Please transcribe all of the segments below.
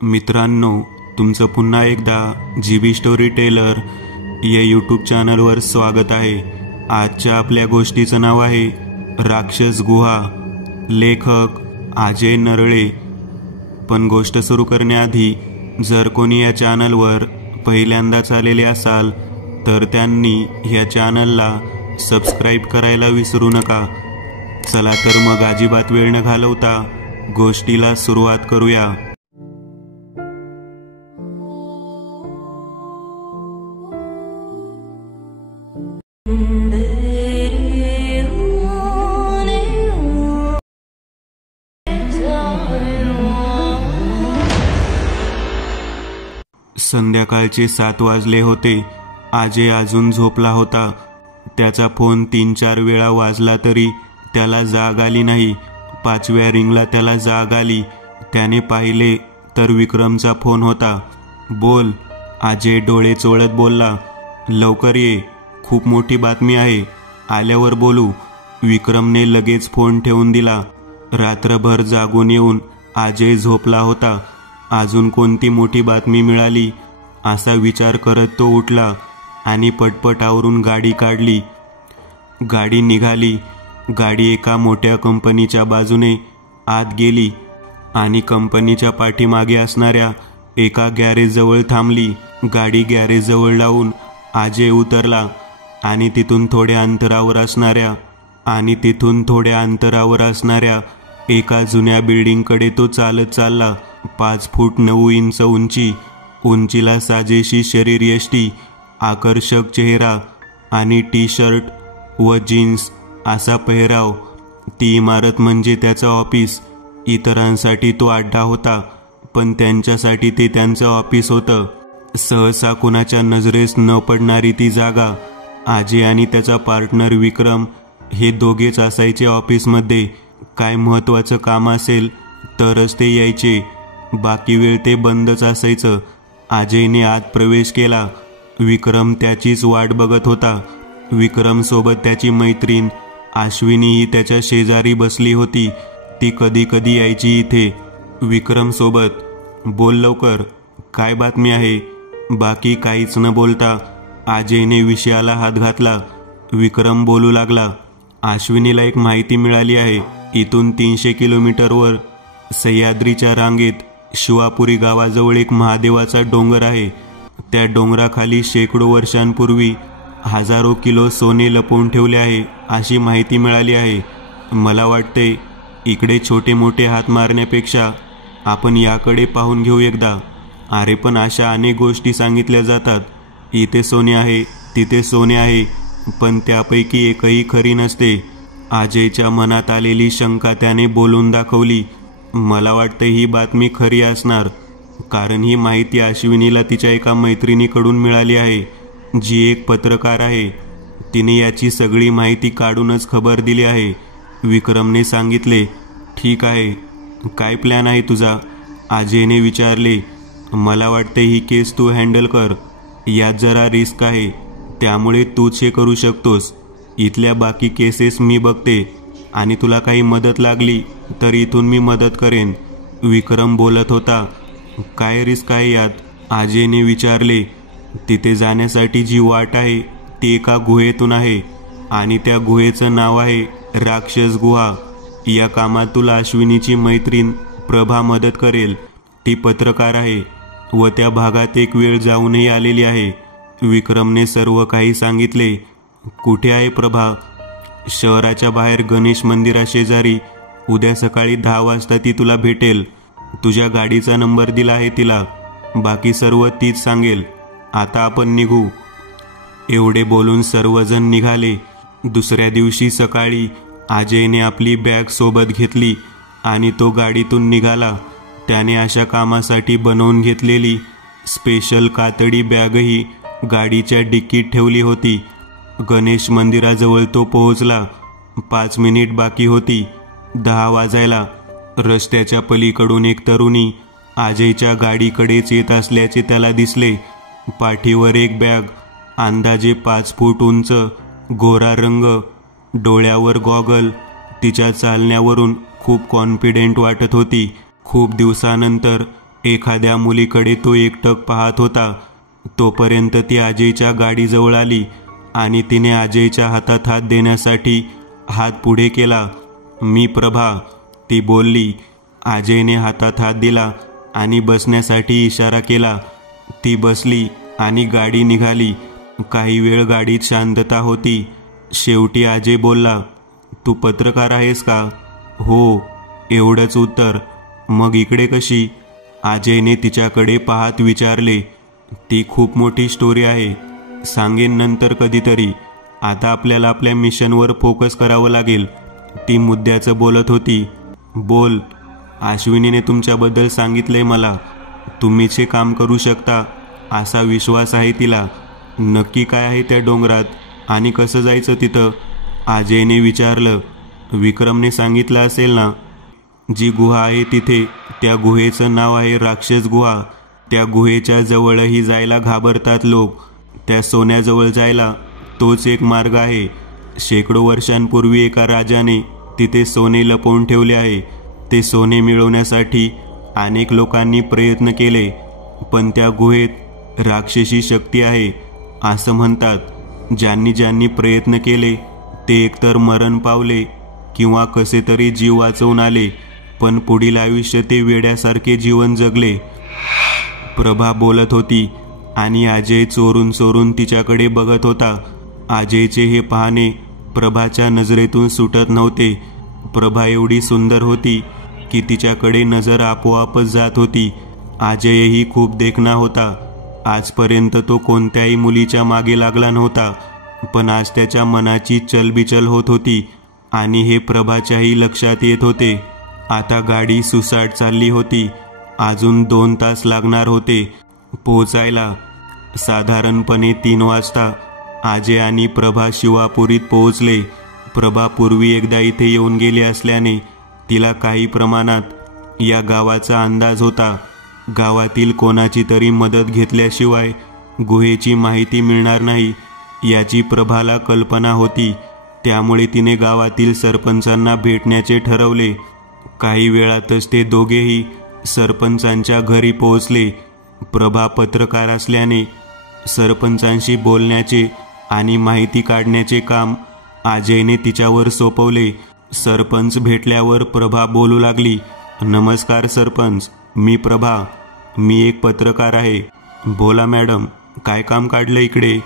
मित्रांनो, तुमचं पुन्हा एकदा जीबी स्टोरी टेलर या यूट्यूब चॅनलवर स्वागत आहे। आजच्या आपल्या गोष्टीचं नाव आहे राक्षस गुहा। लेखक अजय नरळे। पण गोष्ट सुरू करण्याआधी जर कोणी या चॅनलवर पहिल्यांदाच आलेले असाल तर त्यांनी या चॅनलला सबस्क्राईब करायला विसरू नका। चला तर मग अजिबात वेळ न घालवता गोष्टीला सुरुवात करूया। संध्याकाळचे 7 वाजले होते। अजय अजून झोपला होता। त्याचा फोन 3-4 वेळा वाजला तरी त्याला जाग आली नाही। 5व्या रिंगला त्याला जाग आली। त्याने पाहिले तर विक्रमचा फोन होता। बोल, अजय डोळे चोळत बोलला। लवकर ये, खूप मोठी बातमी आहे, आल्यावर बोलू। विक्रमने लगेच फोन ठेवून दिला। रात्रभर जागून येऊन अजय झोपला होता। अजून कोणती मोठी बातमी मिळाली असा विचार करत तो उठला आणि पटपट आवरून गाडी काढली। गाडी निघाली। गाडी एका मोठ्या कंपनीच्या बाजूने आत गेली आणि कंपनीच्या पाठीमागे असणाऱ्या एका गॅरेजजवळ थांबली। गाडी गॅरेजजवळ लावून अजय उतरला आणि तिथून थोड्या अंतरावर असणाऱ्या एका जुन्या बिल्डिंगकडे तो चालत चालला। 5 फूट 9 इंच उंचीला साजेशी शरीरयष्टी, आकर्षक चेहरा आणि टी शर्ट व जीन्स असा पेहराव। ती इमारत म्हणजे त्याचं ऑफिस। इतरांसाठी तो अड्डा होता, पण त्यांच्यासाठी ते त्यांचं ऑफिस होतं। सहसा कुणाच्या नजरेस न पडणारी ती जागा। अजय आणि त्याचा पार्टनर विक्रम हे दोघेच असायचे ऑफिसमध्ये। काय महत्त्वाचं काम असेल तरच ते यायचे, बाकी वेळ ते बंदच असायचं। अजयने आत प्रवेश केला। विक्रम त्याचीच वाट बघत होता। विक्रम सोबत त्याची मैत्रीण अश्विनीही त्याच्या शेजारी बसली होती। ती कधी कधी यायची इथे विक्रम सोबत। बोल लवकर, काय बातमी आहे? बाकी काहीच न बोलता अजयने विषयाला हात घातला। विक्रम बोलू लागला। अश्विनीला एक माहिती मिळाली आहे। इथून 300 किलोमीटरवर सह्याद्रीच्या रांगेत शिवापुरी गावाजवळ एक महादेवाचा डोंगर आहे। त्या डोंगराखाली शेकडो वर्षांपूर्वी हजारो किलो सोने लपवून ठेवले आहे अशी माहिती मिळाली आहे। मला वाटते इकडे छोटे मोठे हात मारण्यापेक्षा आपण याकडे पाहून घेऊ एकदा। अरे पण अशा अनेक गोष्टी सांगितल्या जातात, इथे सोने आहे, तिथे सोने आहे, पण त्यापैकी एकही खरी नसते। अजयच्या मनात आलेली शंका त्याने बोलून दाखवली। मला वाटतं ही बातमी खरी असणार, कारण ही माहिती अश्विनीला तिच्या एका मैत्रिणीकडून मिळाली आहे, जी एक पत्रकार आहे। तिने याची सगळी माहिती काढूनच खबर दिली आहे, विक्रमने सांगितले। ठीक आहे, काय प्लॅन आहे तुझा? अजयने विचारले। मला वाटते ही केस तू हँडल कर। यात जरा रिस्क आहे, त्यामुळे तूच हे करू शकतोस। इथल्या बाकी केसेस मी बघते आणि तुला काही मदत लागली तर इथून मी मदत करेन, विक्रम बोलत होता। काय रिस्क आहे यात? अजयने विचारले। तिथे जाण्यासाठी जी वाट आहे ती एका गुहेतून आहे आणि त्या गुहेचं नाव आहे राक्षस गुहा। या कामात तुला अश्विनीची मैत्रीण प्रभा मदत करेल। ती पत्रकार आहे व त्या भागात एक वेळ जाऊनही आलेली आहे। विक्रमने सर्व काही सांगितले। कुठे आहे प्रभा? शहराच्या बाहेर गणेश मंदिराशेजारी। उद्या सकाळी 10 वाजता ती तुला भेटेल। तुझ्या गाडीचा नंबर दिला आहे तिला, बाकी सर्व तीच सांगेल। आता आपण निघू। एवढे बोलून सर्वजण निघाले। दुसऱ्या दिवशी सकाळी अजयने आपली बॅग सोबत घेतली आणि तो गाडीतून निघाला। त्याने अशा कामासाठी बनवून घेतलेली स्पेशल कातडी बॅगही गाडीच्या डिक्कीत ठेवली होती। गणेश मंदिराजवळ तो पोहोचला। 5 मिनिट बाकी होती 10 वाजायला। रस्त्याच्या पलीकडून एक तरुणी अजयच्या गाडीकडेच येत असल्याचे त्याला दिसले। पाठीवर एक बॅग, अंदाजे 5 फूट उंच, गोरा रंग, डोळ्यावर गॉगल। तिच्या चालण्यावरून खूप कॉन्फिडेंट वाटत होती। खूप दिवसानंतर एखाद्या मुलीकडे तो एकटक पाहत होता. तोपर्यंत ती अजयच्या गाडीजवळ आली आणि तिने अजयच्या हातात हात देण्यासाठी हात पुढे केला. मी प्रभा, ती बोलली. अजयने हातात हात दिला आणि बसण्यासाठी इशारा केला. ती बसली आणि गाडी निघाली. काही वेळ गाडीत शांतता होती. शेवटी अजय बोलला, तू पत्रकार आहेस का? हो, एवढंच उत्तर. मग इकडे कशी? अजयने तिच्याकडे पाहत विचारले. ती खूप मोठी स्टोरी आहे, सांगेन नंतर कधीतरी. आता आपल्याला आपल्या मिशनवर फोकस करावं लागेल. ती मुद्द्याचं बोलत होती. बोल. अश्विनीने तुमच्याबद्दल सांगितलंय मला. तुम्हीच हे काम करू शकता असा विश्वास आहे तिला. नक्की काय आहे त्या डोंगरात आणि कसं जायचं तिथं? अजयने विचारलं. विक्रमने सांगितलं असेल ना. जी गुहा आहे तिथे, त्या गुहेचं नाव आहे राक्षस गुहा. त्या गुहेच्या जवळही जायला घाबरतात लोक. त्या सोन्याजवळ जायला तोच एक मार्ग आहे. शेकडो वर्षांपूर्वी एका राजाने तिथे सोने लपवून ठेवले आहे. ते सोने मिळवण्यासाठी अनेक लोकांनी प्रयत्न केले, पण त्या गुहेत राक्षसी शक्ती आहे असं म्हणतात. ज्यांनी ज्यांनी प्रयत्न केले ते एकतर मरण पावले किंवा कसे तरी जीव वाचवून आले, पण पुढील आयुष्य ते वेड्यासारखे जीवन जगले. प्रभा बोलत होती आणि अजय चोरून चोरून तिच्याकडे बघत होता. अजयचे हे पाहणे प्रभाच्या नजरेतून सुटत नव्हते. प्रभा एवढी सुंदर होती की तिच्याकडे नजर आपोआपच जात होती. अजयही खूप देखणा होता. आजपर्यंत तो कोणत्याही मुलीच्या मागे लागला नव्हता, पण आज त्याच्या मनाची चलबिचल होत होती आणि हे प्रभाच्याही लक्षात येत होते. आता गाडी सुसाट चालली होती. अजून 2 तास लागणार होते पोहोचायला. साधारणपणे 3 वाजता अजय आणि प्रभा शिवापुरीत पोहोचले. प्रभा पूर्वी एकदा इथे येऊन गेली असल्याने तिला काही प्रमाणात या गावाचा अंदाज होता. गावातील कोणाची तरी मदत घेतल्याशिवाय गुहेची माहिती मिळणार नाही याची प्रभाला कल्पना होती. त्यामुळे तिने गावातील सरपंचांना भेटण्याचे ठरवले. काही वेळातच ते दोघेही सरपंचांच्या घरी पोहोचले. प्रभा पत्रकार असल्याने सरपंचांशी बोलण्याचे आणि माहिती काढण्याचे काम अजयने तिच्यावर सोपवले. सरपंच भेटल्यावर प्रभा बोलू लागली. नमस्कार सरपंच, मी प्रभा. मी एक पत्रकार आहे. बोला मॅडम, काय काम काढलं इकडे?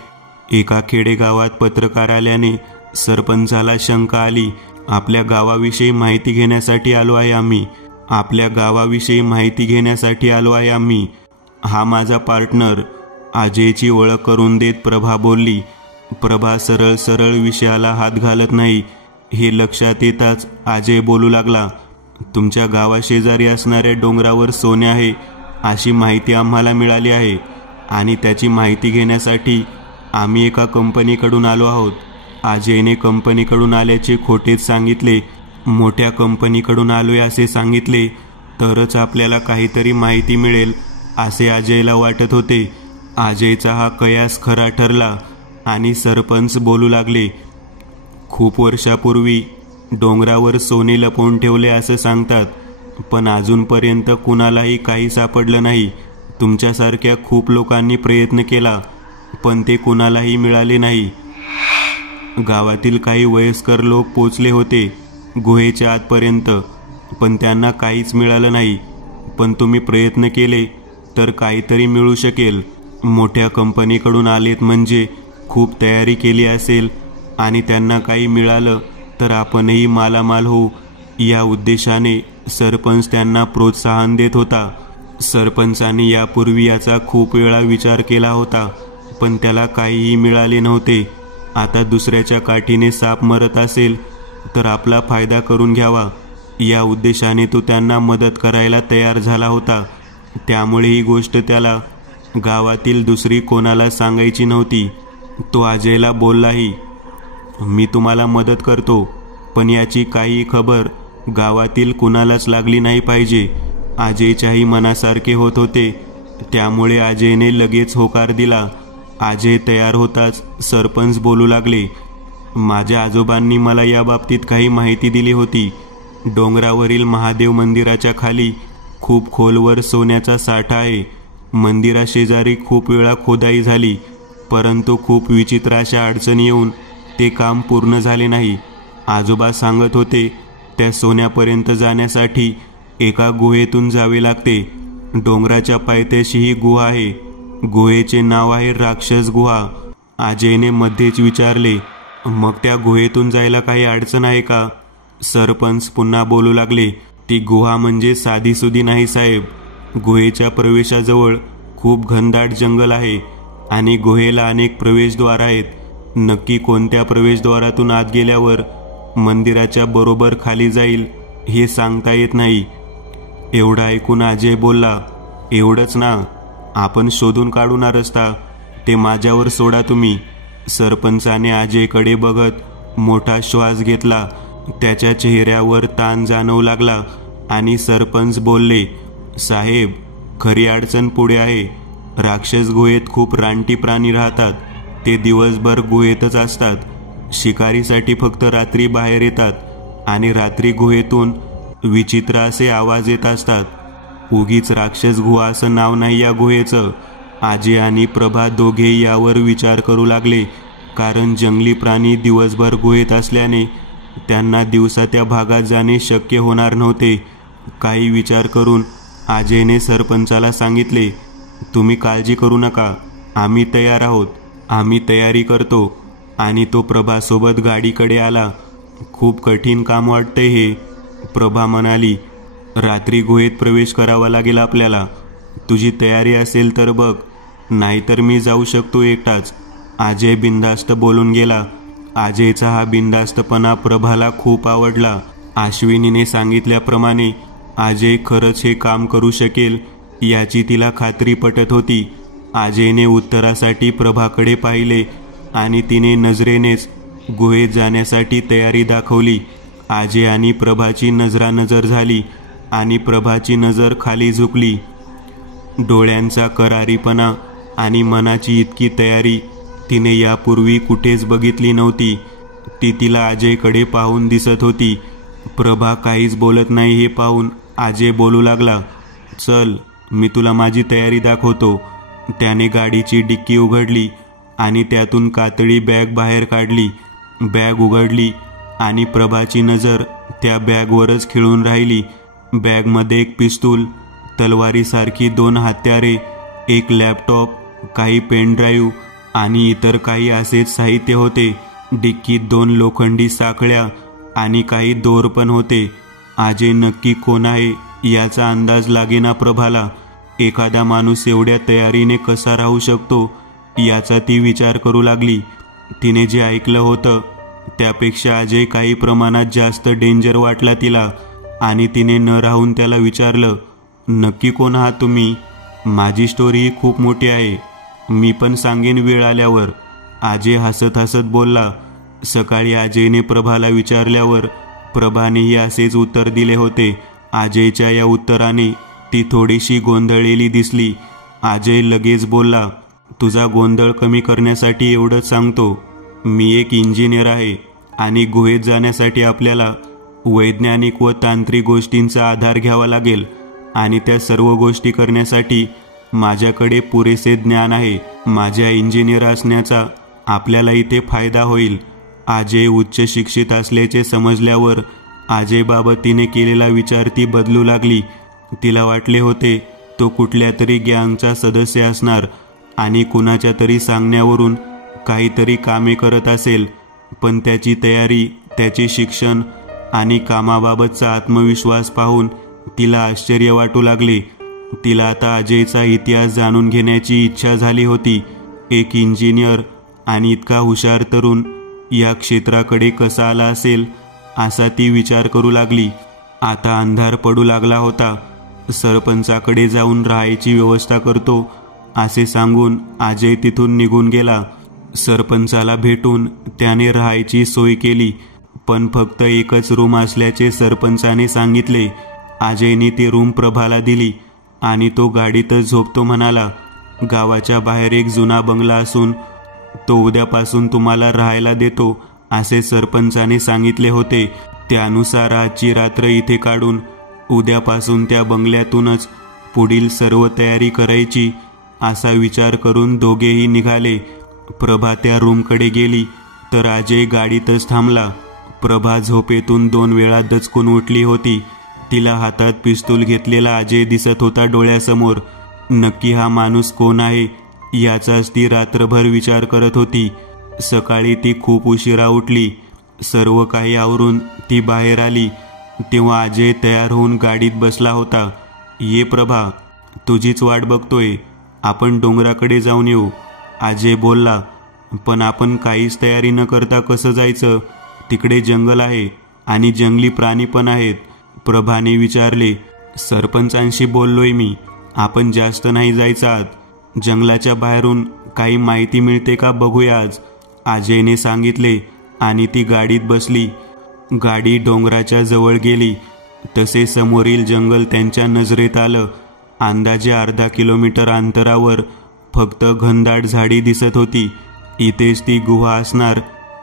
एका खेडेगावात पत्रकार आल्याने सरपंचाला शंका आली. आपल्या गावाविषयी माहिती घेण्यासाठी आलो आहे आम्ही. आपल्या गावाविषयी माहिती घेण्यासाठी आलो आहे आम्ही. हा माझा पार्टनर. अजयची ओळख करून देत प्रभा बोलली. प्रभा सरळ सरळ विषयाला हात घालत नाही हे लक्षात येताच अजय बोलू लागला. तुमच्या गावाशेजारी असणाऱ्या डोंगरावर सोने आहे अशी माहिती आम्हाला मिळाली आहे आणि त्याची माहिती घेण्यासाठी आम्ही एका कंपनीकडून आलो आहोत. अजयने कंपनीकडून आल्याचे खोटेच सांगितले. मोठ्या कंपनीकडून आलोय असे सांगितले तरच आपल्याला काहीतरी माहिती मिळेल असे अजयला वाटत होते. अजयचा हा कयास खरा ठरला आणि सरपंच बोलू लागले. खूप वर्षापूर्वी डोंगरावर सोने लपवून ठेवले असं सांगतात, पण अजूनपर्यंत कुणालाही काही सापडलं नाही. तुमच्यासारख्या खूप लोकांनी प्रयत्न केला, पण ते कुणालाही मिळाले नाही. गावातील काही वयस्कर लोक पोचले होते गुहेच्या आतपर्यंत, पण त्यांना काहीच मिळालं नाही. पण तुम्ही प्रयत्न केले तर काहीतरी मिळू शकेल. मोठ्या कंपनीकडून आलेत म्हणजे खूप तयारी केली असेल आणि त्यांना काही मिळालं तर आपणही मालामाल होऊ या उद्देशाने सरपंच त्यांना प्रोत्साहन देत होता. सरपंचाने यापूर्वी याचा खूप वेळा विचार केला होता, पण त्याला काहीही मिळाले नव्हते. आता दुसऱ्याच्या काठीने साप मरत असेल तर आपला फायदा करून घ्यावा या उद्देशाने तो त्यांना मदत करायला तयार झाला होता. त्यामुळे ही गोष्ट त्याला गावातील दुसरी कोणाला सांगायची नव्हती. तो अजयला बोललाही, मी तुम्हाला मदत करतो, पण याची काही खबर गावातील कुणालाच लागली नाही पाहिजे. अजयच्याही मनासारखे होत होते, त्यामुळे अजयने लगेच होकार दिला. अजय तयार होताच सरपंच बोलू लागले. माझ्या आजोबांनी मला या बाबतीत काही माहिती दिली होती. डोंगरावरील महादेव मंदिराच्या खाली खूप खोलवर सोन्याचा साठा आहे. मंदिराशेजारी खूप वेळा खोदाई झाली, परंतु खूप विचित्र अशा अडचणी येऊन ते काम पूर्ण झाले नाही. आजोबा सांगत होते, त्या सोन्यापर्यंत जाण्यासाठी एका गुहेतून जावे लागते. डोंगराच्या पायथ्याशी ही गुहा आहे. गुहेचे नाव आहे राक्षस गुहा. अजयने मध्येच विचारले, मग त्या गुहेतून जायला काही अडचण आहे का? सरपंच पुन्हा बोलू लागले, ती गुहा म्हणजे साधीसुधी नाही साहेब. गुहेच्या प्रवेशाजवळ खूप घनदाट जंगल आहे आणि गुहेला अनेक प्रवेशद्वार आहेत. नक्की कोणत्या प्रवेशद्वारातून आत गेल्यावर मंदिराच्या बरोबर खाली जाईल हे सांगता येत नाही. एवढं ऐकून अजय बोलला, एवढंच ना, आपण शोधून काढू ना रस्ता, ते माझ्यावर सोडा तुम्ही. सरपंचाने अजयकडे बघत मोठा श्वास घेतला. त्याच्या चेहऱ्यावर ताण जाणवू लागला आणि सरपंच बोलले, साहेब, खरी अडचण पुढे आहे. राक्षस गुहेत खूप रानटी प्राणी राहतात. ते दिवसभर गुहेतच असतात. शिकारीसाठी फक्त रात्री बाहेर येतात आणि रात्री गुहेतून विचित्र असे आवाज येत असतात. उगीच राक्षस गुहा असं नाव नाही या गुहेचं. अजय आणि प्रभा दोघेही यावर विचार करू लागले, कारण जंगली प्राणी दिवसभर गुहेत असल्याने त्यांना दिवसा त्या भागात जाणे शक्य होणार नव्हते. काही विचार करून अजयने सरपंचाला सांगितले, तुम्ही काळजी करू नका, आम्ही तयार आहोत, आम्ही तयारी करतो. आणि तो प्रभासोबत गाडीकडे आला. खूप कठीण काम वाटतंय हे, प्रभा म्हणाली. रात्री गुहेत प्रवेश करावा लागेल आपल्याला. तुझी तयारी असेल तर बघ, नाहीतर मी जाऊ शकतो एकटाच. अजय बिनधास्त बोलून गेला. अजयचा हा बिनधास्तपणा प्रभाला खूप आवडला. अश्विनीने सांगितल्याप्रमाणे अजय खरंच हे काम करू शकेल याची तिला खात्री पटत होती. अजयने उत्तरासाठी प्रभाकडे पाहिले आणि तिने नजरेनेच गुहेत जाण्यासाठी तयारी दाखवली. अजय आणि प्रभाची नजरानजर झाली आणि प्रभाची नजर खाली झुकली. डोळ्यांचा करारीपणा आणि मनाची इतकी तयारी तिने यापूर्वी कुठेच बघितली नव्हती. ती तिला अजयकडे पाहून दिसत होती. प्रभा काहीच बोलत नाही हे पाहून अजय बोलू लागला, चल, मी तुला माझी तयारी दाखवतो. त्याने गाडीची डिक्की उघडली आणि त्यातून कातडी बॅग बाहेर काढली. बॅग उघडली आणि प्रभाची नजर त्या बॅगवरच खिळून राहिली. बॅगमध्ये एक पिस्तूल, तलवारीसारखी 2 हत्यारे, एक लॅपटॉप, काही पेन ड्राईव्ह आणि इतर काही असेच साहित्य होते. डिक्कीत 2 लोखंडी साखळ्या आणि काही दोर पण होते. अजय नक्की कोण आहे याचा अंदाज लागेना प्रभाला. एखादा माणूस एवढ्या तयारीने कसा राहू शकतो याचा ती विचार करू लागली. तिने जे ऐकलं होतं त्यापेक्षा अजय काही प्रमाणात जास्त डेंजर वाटला तिला आणि तिने न राहून त्याला विचारलं, नक्की कोण आहात तुम्ही? माझी स्टोरी खूप मोठी आहे, मी पण सांगेन वेळ आल्यावर. अजय हसत हसत बोलला. सकाळी अजयने प्रभाला विचारल्यावर प्रभानेही असेच उत्तर दिले होते. अजयच्या या उत्तराने ती थोडीशी गोंधळलेली दिसली. अजय लगेच बोलला, तुझा गोंधळ कमी करण्यासाठी एवढंच सांगतो, मी एक इंजिनियर आहे आणि गुहेत जाण्यासाठी आपल्याला वैज्ञानिक व तांत्रिक गोष्टींचा आधार घ्यावा लागेल आणि त्या सर्व गोष्टी करण्यासाठी माझ्याकडे पुरेसे ज्ञान आहे. माझ्या इंजिनियर असण्याचा आपल्याला इथे फायदा होईल. अजय उच्च शिक्षित असल्याचे समजल्यावर अजयबाबत तिने केलेला विचार ती बदलू लागली. तिला वाटले होते तो कुठल्या तरी गँगचा सदस्य असणार आणि कुणाच्या तरी सांगण्यावरून काहीतरी कामे करत असेल, पण त्याची तयारी, त्याचे शिक्षण आणि कामाबाबतचा आत्मविश्वास पाहून तिला आश्चर्य वाटू लागले. तिला आता अजयचा इतिहास जाणून घेण्याची इच्छा झाली होती. एक इंजिनियर आणि इतका हुशार तरुण या क्षेत्राकडे कसा आला असेल असा ती विचार करू लागली. आता अंधार पडू लागला होता. सरपंचाकडे जाऊन राहायची व्यवस्था करतो असे सांगून अजय तिथून निघून गेला. सरपंचाला भेटून त्याने राहायची सोय केली, पण फक्त एकच रूम असल्याचे सरपंचाने सांगितले. अजयने ती रूम प्रभाला दिली आणि तो गाडीतच झोपतो म्हणाला. गावाच्या बाहेर एक जुना बंगला असून तो उद्यापासून तुम्हाला राहायला देतो असे सरपंचाने सांगितले होते. त्यानुसार आजची रात्र इथे काढून उद्यापासून त्या बंगल्यातूनच पुढील सर्व तयारी करायची असा विचार करून दोघेही निघाले. प्रभा त्या रूमकडे गेली तर अजय गाडीतच थांबला. प्रभा झोपेतून 2 वेळा दचकून उठली होती. तिला हातात पिस्तूल घेतलेला अजय दिसत होता डोळ्यासमोर. नक्की हा माणूस कोण आहे याचाच ती रात्रभर विचार करत होती. सकाळी ती खूप उशिरा उठली. सर्व काही आवरून ती बाहेर आली तेव्हा अजय तयार होऊन गाडीत बसला होता. ये प्रभा, तुझीच वाट बघतोय. आपण डोंगराकडे जाऊन येऊ, अजय बोलला. पण आपण काहीच तयारी न करता कसं जायचं? तिकडे जंगल आहे आणि जंगली प्राणी पण आहेत, प्रभाने विचारले. सरपंचांशी बोललोय मी. आपण जास्त नाही जायचं आत. जंगलाच्या बाहेरून काही माहिती मिळते का बघूया आज, अजयने सांगितले आणि ती गाडीत बसली. गाडी डोंगराच्या जवळ गेली तसे समोरील जंगल त्यांच्या नजरेत आलं. अंदाजे अर्धा किलोमीटर अंतरावर फक्त घनदाट झाडी दिसत होती. इथेच ती गुहा असणार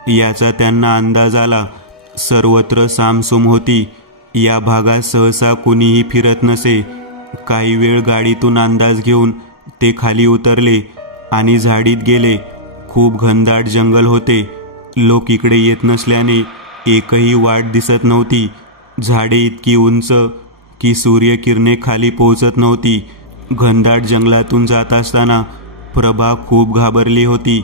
याचा त्यांना अंदाज आला. सर्वत्र सामसूम होती. या भागात सहसा कुणीही फिरत नसे. काही वेळ गाडीतून अंदाज घेऊन ते खाली उतरले आणि झाडीत गेले. खूप घनदाट जंगल होते. लोक इकडे येत नसल्याने एकही वाट दिसत नव्हती. झाडे इतकी उंच की सूर्यकिरणे खाली पोहोचत नव्हती. घनदाट जंगलातून जात असताना प्रभा खूप घाबरली होती.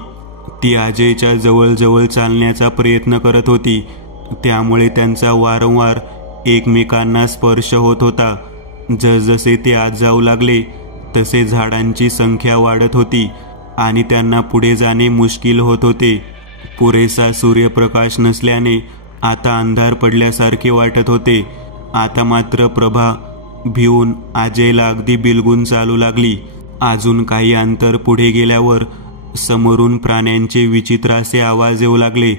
ती अजयच्या जवळजवळ चालण्याचा प्रयत्न करत होती. त्यामुळे त्यांचा वारंवार एकमेकांना स्पर्श होत होता. जसजसे ते आत जाऊ लागले तसे झाडांची संख्या वाढत होती आणि त्यांना पुढे जाणे मुश्किल होत होते. पुरेसा सूर्यप्रकाश नसल्याने आता अंधार पडल्यासारखे वाटत होते. आता मात्र प्रभा भिवून अजयला अगदी बिलगून चालू लागली. अजून काही अंतर पुढे गेल्यावर समोरून प्राण्यांचे विचित्र असे आवाज येऊ लागले.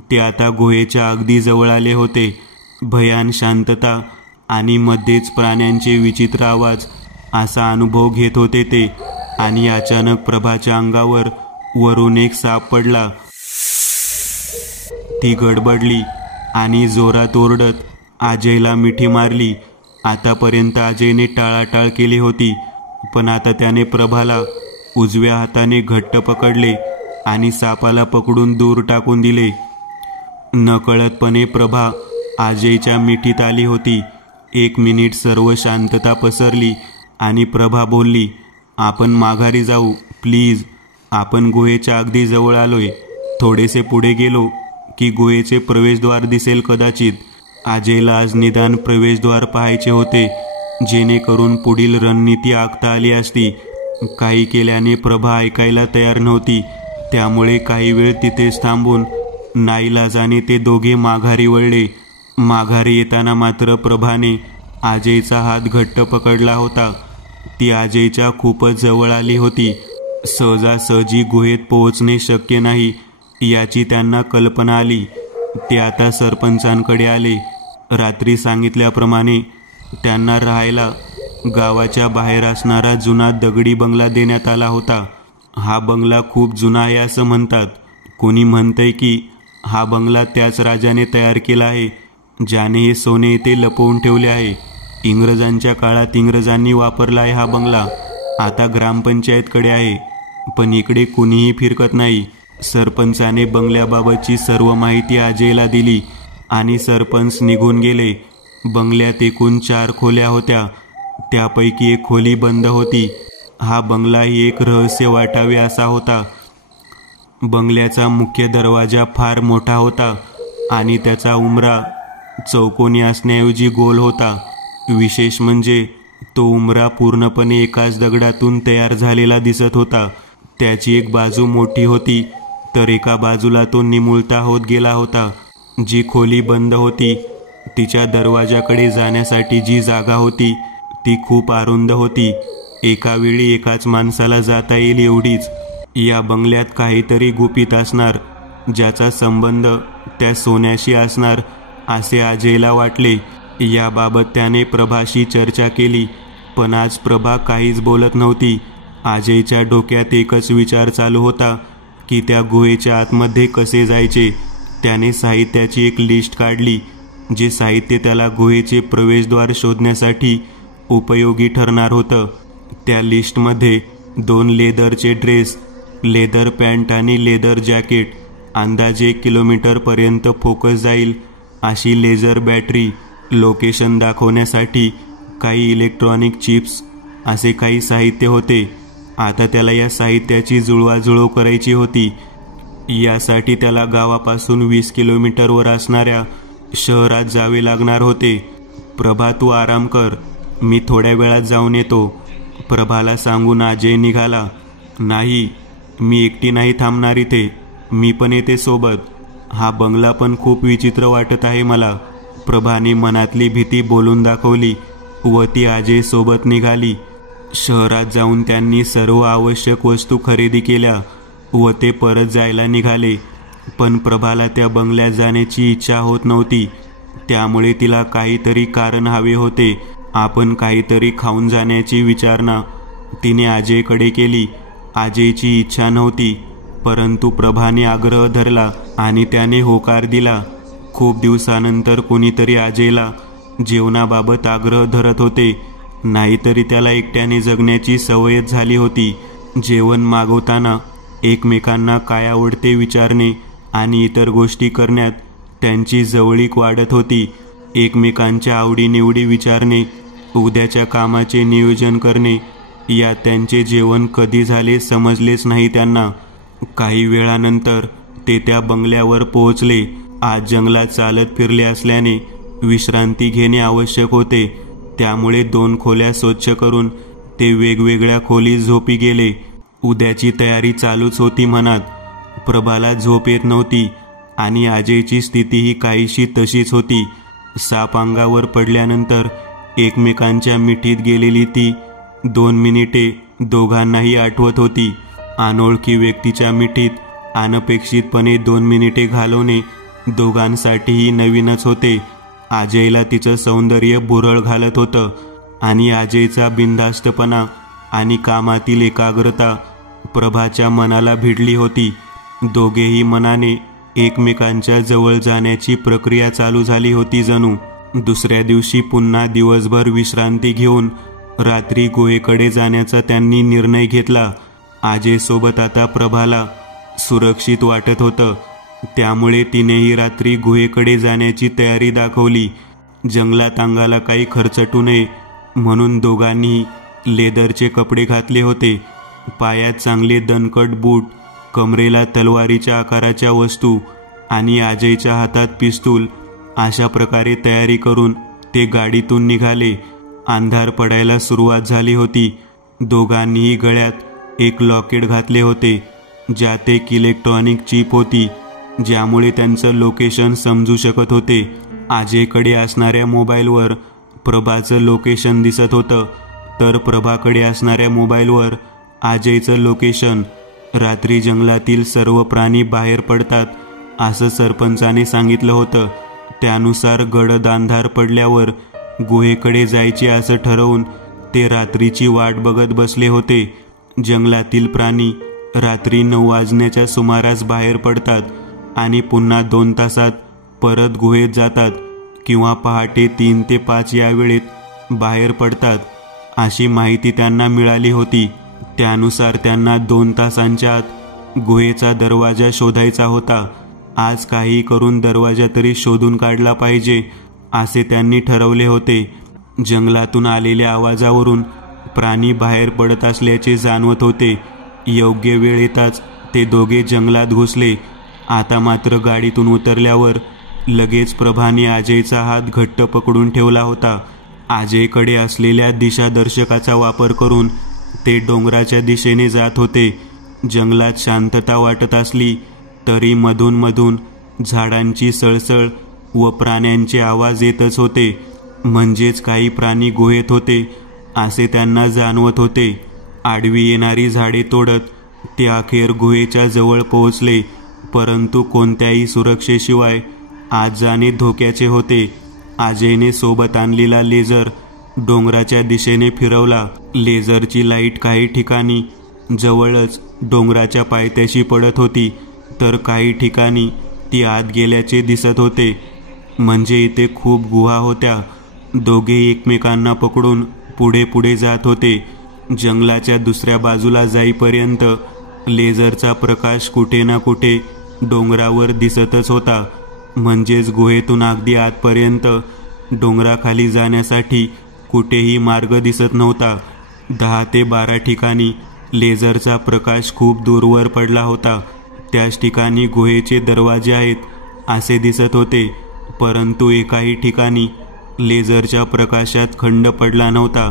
ते आता गुहेच्या अगदी जवळ आले होते. भयान शांतता आणि मध्येच प्राण्यांचे विचित्र आवाज असा अनुभव घेत होते ते. आणि अचानक प्रभाच्या अंगावर वरून एक साप पडला. ती गडबडली आणि जोरात ओरडत अजयला मिठी मारली. आतापर्यंत अजयने टाळाटाळ केली होती, पण आता त्याने प्रभाला उजव्या हाताने घट्ट पकडले आणि सापाला पकडून दूर टाकून दिले. नकळतपणे प्रभा अजयच्या मिठीत आली होती. 1 मिनिट सर्व शांतता पसरली आणि प्रभा बोलली, आपण माघारी जाऊ प्लीज. आपण गुहेच्या अगदी जवळ आलोय. थोडेसे पुढे गेलो की गुहेचे प्रवेशद्वार दिसेल कदाचित. अजयला आज निदान प्रवेशद्वार पाहायचे होते, जेणेकरून पुढील रणनीती आखता आली असती. काही केल्याने प्रभा ऐकायला तयार नव्हती. त्यामुळे काही वेळ तिथेच थांबून नाईलाजाने ते दोघे माघारी वळले. माघारी येताना मात्र प्रभाने अजयचा हात घट्ट पकडला होता. ती अजयच्या खूपच जवळ आली होती. सहजासहजी गुहेत पोहोचणे शक्य नाही याची त्यांना कल्पना आली. ते आता सरपंचांकडे आले. रात्री सांगितल्याप्रमाणे त्यांना राहायला गावाच्या बाहेर असणारा जुना दगडी बंगला देण्यात आला होता. हा बंगला खूप जुना आहे असं म्हणतात. कोणी म्हणतंय की हा बंगला त्याच राजाने तयार केला आहे ज्याने हे सोने इथे लपवून ठेवले आहे. इंग्रजांच्या काळात इंग्रजांनी वापरला आहे हा बंगला. आता ग्रामपंचायतकडे आहे, पण इकडे कुणीही फिरकत नाही. सरपंचाने बंगल्याबाबतची सर्व माहिती अजयला दिली आणि सरपंच निघून गेले. बंगल्यात एकूण 4 खोल्या होत्या. त्यापैकी एक खोली बंद होती. हा बंगलाही एक रहस्य वाटावे असा होता. बंगल्याचा मुख्य दरवाजा फार मोठा होता आणि त्याचा उंबरा चौकोनी असण्याऐवजी गोल होता. विशेष म्हणजे तो उंबरा पूर्णपणे एकाच दगडातून तयार झालेला दिसत होता. त्याची एक बाजू मोठी होती तर एका बाजूला तो निमुळता होत गेला होता. जी खोली बंद होती तिच्या दरवाजाकडे जाण्यासाठी जी जागा होती ती खूप अरुंद होती. एका वेळी एकाच माणसाला जाता येईल एवढीच. या बंगल्यात काहीतरी गुपित असणार ज्याचा संबंध त्या सोन्याशी असणार असे अजयला वाटले. याबाबत त्याने प्रभाशी चर्चा केली, पण आज प्रभा काहीच बोलत नव्हती. अजयच्या डोक्यात एकच विचार चालू होता की त्या गुहेच्या आतमध्ये कसे जायचे. त्याने साहित्याची एक लिस्ट काढली जे साहित्य त्याला गुहेचे प्रवेशद्वार शोधण्यासाठी उपयोगी ठरणार होतं. त्या लिस्टमध्ये 2 लेदरचे ड्रेस, लेदर पॅन्ट आणि लेदर जॅकेट, अंदाजे 1 किलोमीटरपर्यंत फोकस जाईल अशी लेझर बॅटरी, लोकेशन दाखवण्यासाठी काही इलेक्ट्रॉनिक चिप्स असे काही साहित्य होते. आता त्याला या साहित्याची जुळवाजुळव करायची होती. यासाठी त्याला गावापासून 20 किलोमीटरवर असणाऱ्या शहरात जावे लागणार होते. प्रभा, तू आराम कर, मी थोड्या वेळात जाऊन येतो, प्रभाला सांगून अजय निघाला. नाही, मी एकटी नाही थांबणार इथे, मी पण येते सोबत. हा बंगला पण खूप विचित्र वाटत आहे मला, प्रभाने मनातली भीती बोलून दाखवली व ती अजय सोबत निघाली. शहरात जाऊन त्यांनी सर्व आवश्यक वस्तू खरेदी केल्या व ते परत जायला निघाले. पण प्रभाला त्या बंगल्यात जाण्याची इच्छा होत नव्हती. त्यामुळे तिला काहीतरी कारण हवे होते. आपण काहीतरी खाऊन जाण्याची विचारणा तिने अजयकडे केली. अजयची इच्छा नव्हती, परंतु प्रभाने आग्रह धरला आणि त्याने होकार दिला. खूप दिवसानंतर कोणीतरी अजयला जेवणाबाबत आग्रह धरत होते, नाहीतरी त्याला एकट्याने जगण्याची सवयच झाली होती. जेवण मागवताना एकमेकांना काय आवडते विचारणे आणि इतर गोष्टी करण्यात त्यांची जवळीक वाढत होती. एकमेकांच्या आवडीनिवडी विचारणे, उद्याच्या कामाचे नियोजन करणे, यात त्यांचे जेवण कधी झाले समजलेच नाही त्यांना. काही वेळानंतर ते त्या बंगल्यावर पोहोचले. आज जंगलात चालत फिरले असल्याने विश्रांती घेणे आवश्यक होते. त्यामुळे 2 खोल्या स्वच्छ करून ते वेगवेगळ्या खोलीत झोपी गेले. उद्याची तयारी चालूच होती मनात. प्रभाला झोप येत नव्हती आणि अजयची स्थितीही काहीशी तशीच होती. साप अंगावर पडल्यानंतर एकमेकांच्या मिठीत गेलेली ती 2 मिनिटे दोघांनाही आठवत होती. अनोळखी व्यक्तीच्या मिठीत अनपेक्षितपणे 2 मिनिटे घालवणे दोघांसाठीही नवीनच होते. अजयला तिचं सौंदर्य भुरळ घालत होतं आणि अजयचा बिनधास्तपणा आणि कामातील एकाग्रता प्रभाच्या मनाला भिडली होती. दोघेही मनाने एकमेकांच्या जवळ जाण्याची प्रक्रिया चालू झाली होती जणू. दुसऱ्या दिवशी पुन्हा दिवसभर विश्रांती घेऊन रात्री गुहेकडे जाण्याचा त्यांनी निर्णय घेतला. अजयसोबत आता प्रभाला सुरक्षित वाटत होतं, त्यामुळे तिनेही रात्री गुहेकडे जाण्याची तयारी दाखवली. जंगलात अंगाला काही खरचटू नये म्हणून दोघांनी लेदरचे कपडे घातले होते. पायात चांगले दणकट बूट, कमरेला तलवारीच्या आकाराच्या वस्तू आणि अजयच्या हातात पिस्तूल, अशा प्रकारे तयारी करून ते गाडीतून निघाले. अंधार पडायला सुरुवात झाली होती. दोघांनीही गळ्यात एक लॉकेट घातले होते, ज्यात एक इलेक्ट्रॉनिक चिप होती, ज्यामुळे त्यांचं लोकेशन समजू शकत होते. अजयकडे असणाऱ्या मोबाईलवर प्रभाचं लोकेशन दिसत होतं, तर प्रभाकडे असणाऱ्या मोबाईलवर अजयचं लोकेशन. रात्री जंगलातील सर्व प्राणी बाहेर पडतात असं सरपंचाने सांगितलं होतं. त्यानुसार गडद अंधार पडल्यावर गुहेकडे जायचे असं ठरवून ते रात्रीची वाट बघत बसले होते. जंगलातील प्राणी रात्री 9 वाजण्याच्या सुमारास बाहेर पडतात आणि पुन्हा 2 तासात परत गुहेत जातात किंवा पहाटे 3 ते 5 या वेळेत बाहेर पडतात, अशी माहिती त्यांना मिळाली होती. त्यानुसार त्यांना 2 तासांच्या आत गुहेचा दरवाजा शोधायचा होता. आज काही करून दरवाजा तरी शोधून काढला पाहिजे असे त्यांनी ठरवले होते. जंगलातून आलेल्या आवाजावरून प्राणी बाहेर पडत असल्याचे जाणवत होते. योग्य वेळ येताच ते दोघे जंगलात घुसले. आता मात्र गाडीतून उतरल्यावर लगेच प्रभाने अजयचा हात घट्ट पकडून ठेवला होता. अजयकडे असलेल्या दिशादर्शकाचा वापर करून ते डोंगराच्या दिशेने जात होते. जंगलात शांतता वाटत असली तरी मधून मधून झाडांची सळसळ व प्राण्यांचे आवाज येतच होते. म्हणजेच काही प्राणी गुहेत होते असे त्यांना जाणवत होते. आडवी येणारी झाडे तोडत ते अखेर गुहेच्या जवळ पोहोचले, परंतु कोणत्याही सुरक्षेशिवाय आज जाणे धोक्याचे होते. अजयने सोबत आणलेला लेझर डोंगराच्या दिशेने फिरवला. लेझरची लाईट काही ठिकाणी जवळच डोंगराच्या पायथ्याशी पडत होती, तर काही ठिकाणी ती आत गेल्याचे दिसत होते. म्हणजे इथे खूप गुहा होत्या. दोघे एकमेकांना पकडून पुढे पुढे जात होते. जंगलाच्या दुसऱ्या बाजूला जाईपर्यंत लेझरचा प्रकाश कुठे ना कुठे डोंगरावर दिसतच होता. म्हणजेच गुहेतून अगदी आतपर्यंत डोंगराखाली जाण्यासाठी कुठेही मार्ग दिसत नव्हता. 10 ते 12 ठिकाणी लेझरचा प्रकाश खूप दूरवर पडला होता. त्याच ठिकाणी गुहेचे दरवाजे आहेत असे दिसत होते. परंतु एकाही ठिकाणी लेझरच्या प्रकाशात खंड पडला नव्हता.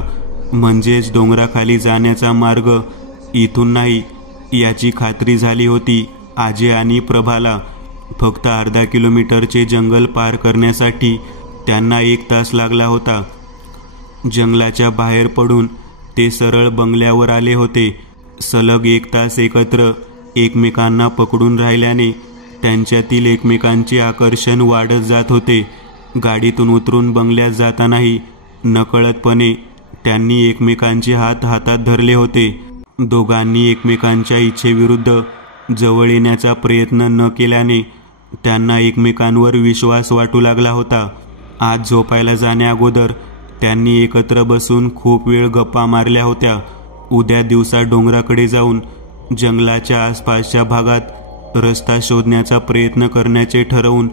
म्हणजेच डोंगराखाली जाण्याचा मार्ग इथून नाही याची खात्री झाली होती अजय आणि प्रभाला. फक्त अर्धा किलोमीटरचे जंगल पार करण्यासाठी त्यांना 1 तास लागला होता. जंगलाच्या बाहेर पडून ते सरळ बंगल्यावर आले होते. सलग 1 तास एकत्र एकमेकांना पकडून राहिल्याने त्यांच्यातील एकमेकांचे आकर्षण वाढत जात होते. गाडीतून उतरून बंगल्यात जातानाही नकळतपणे त्यांनी एकमेकांचे हात हातात धरले होते. दोघांनी एकमेकांच्या इच्छेविरुद्ध जवळ येण्याचा प्रयत्न न केल्याने त्यांना एकमेकांवर विश्वास वाटू लागला होता. आज झोपायला जाण्याअगोदर त्यांनी एकत्र बसून खूप वेळ गप्पा मारल्या होत्या. उद्या दिवसा डोंगराकडे जाऊन जंगलाच्या आसपासच्या भागात रस्ता शोधण्याचा प्रयत्न करण्याचे ठरवून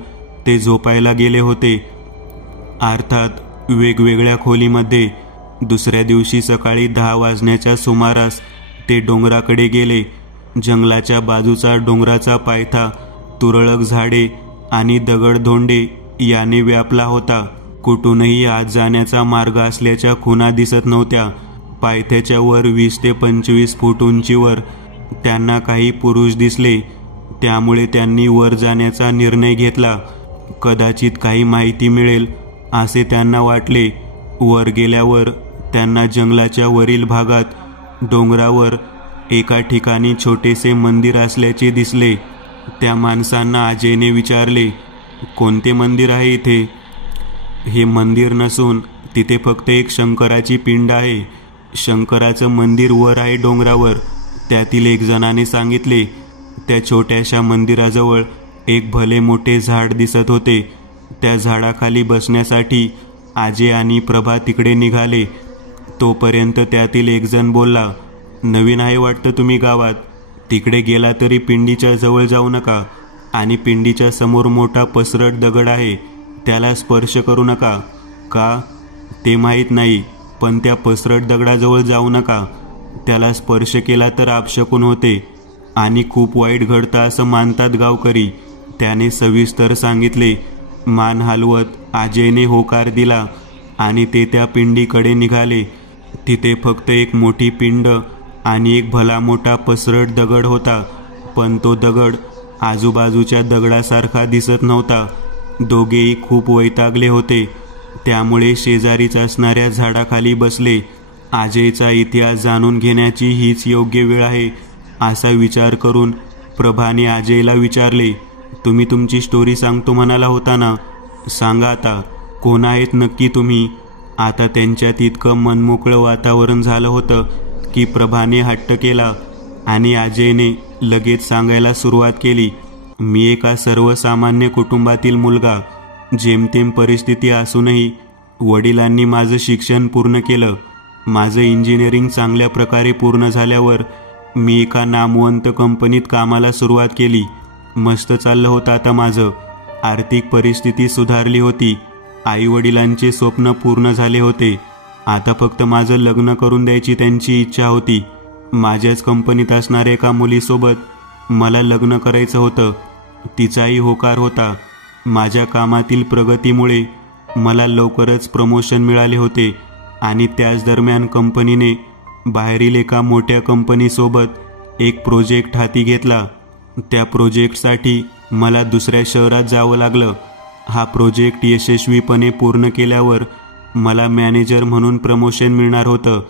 ते झोपायला गेले होते. अर्थात वेगवेगळ्या खोलीमध्ये. दुसऱ्या दिवशी सकाळी 10 वाजण्याच्या सुमारास ते डोंगराकडे गेले. जंगलाच्या बाजूचा डोंगराचा पायथा तुरळक झाडे आणि दगडधोंडे याने व्यापला होता. कुठूनही आत जाण्याचा मार्ग असल्याच्या खुणा दिसत नव्हत्या. पायथ्याच्या वर 20 ते 25 फूट उंचीवर त्यांना काही पुरुष दिसले. त्यामुळे त्यांनी वर जाण्याचा निर्णय घेतला. कदाचित काही माहिती मिळेल असे त्यांना वाटले. वर गेल्यावर त्यांना जंगलाच्या वरील भागात डोंगरावर एका ठिकाणी छोटेसे मंदिर असल्याचे दिसले. त्या माणसांना अजयने विचारले, कोणते मंदिर आहे इथे? हे मंदिर नसून तिथे फक्त एक शंकराची पिंड आहे. शंकराचं मंदिर वर आहे डोंगरावर, त्यातील एक जणाने सांगितले. त्या छोट्याशा मंदिराजवळ एक भले मोठे झाड दिसत होते. त्या झाडाखाली बसण्यासाठी अजय आणि प्रभा तिकडे निघाले. तोपर्यंत त्यातील एक जण बोलला, नवीन आहे वाटतं तुम्ही गावात. तिकडे गेला तरी पिंडीच्या जवळ जाऊ नका. आणि पिंडीच्या समोर मोठा पसरट दगड आहे, त्याला स्पर्श करू नका. का ते माहीत नाही, पण त्या पसरट दगडाजवळ जाऊ नका. त्याला स्पर्श केला तर अपशकुन होते आणि खूप वाईट घडतं असं मानतात गावकरी, त्याने सविस्तर सांगितले. मान हलवत अजयने होकार दिला आणि ते त्या पिंडीकडे निघाले. तिथे फक्त एक मोठी पिंड आणि एक भला मोठा पसरट दगड होता. पण तो दगड आजूबाजूच्या दगडासारखा दिसत नव्हता. दोघेही खूप वैतागले होते. त्यामुळे शेजारीच असणाऱ्या झाडाखाली बसले. अजयचा इतिहास जाणून घेण्याची हीच योग्य वेळ आहे असा विचार करून प्रभाने अजयला विचारले, तुम्ही तुमची स्टोरी सांगतो म्हणाला होता ना, सांगा आता, कोण आहेत नक्की तुम्ही? आता त्यांच्यात इतकं मनमोकळं वातावरण झालं होतं की प्रभाने हट्ट केला आणि अजयने लगेच सांगायला सुरुवात केली. मी एका सर्वसामान्य कुटुंबातील मुलगा. जेमतेम परिस्थिती असूनही वडिलांनी माझं शिक्षण पूर्ण केलं. माझं इंजिनिअरिंग चांगल्या प्रकारे पूर्ण झाल्यावर मी एका नामवंत कंपनीत कामाला सुरुवात केली. मस्त चाललं होतं आता माझं. आर्थिक परिस्थिती सुधारली होती. आईवडिलांचे स्वप्न पूर्ण झाले होते. आता फक्त माझं लग्न करून द्यायची त्यांची इच्छा होती. माझ्याच कंपनीत असणाऱ्या एका मुलीसोबत मला लग्न करायचं होतं. तिचाही होकार होता. माझ्या कामातील प्रगतीमुळे मला लवकरच प्रमोशन मिळाले होते आणि त्याच दरम्यान कंपनीने बाहेरील एका मोठ्या कंपनीसोबत एक प्रोजेक्ट हाती घेतला. त्या प्रोजेक्टसाठी मला दुसऱ्या शहरात जावं लागलं. हा प्रोजेक्ट यशस्वीपणे पूर्ण केल्यावर मला मॅनेजर म्हणून प्रमोशन मिळणार होतं.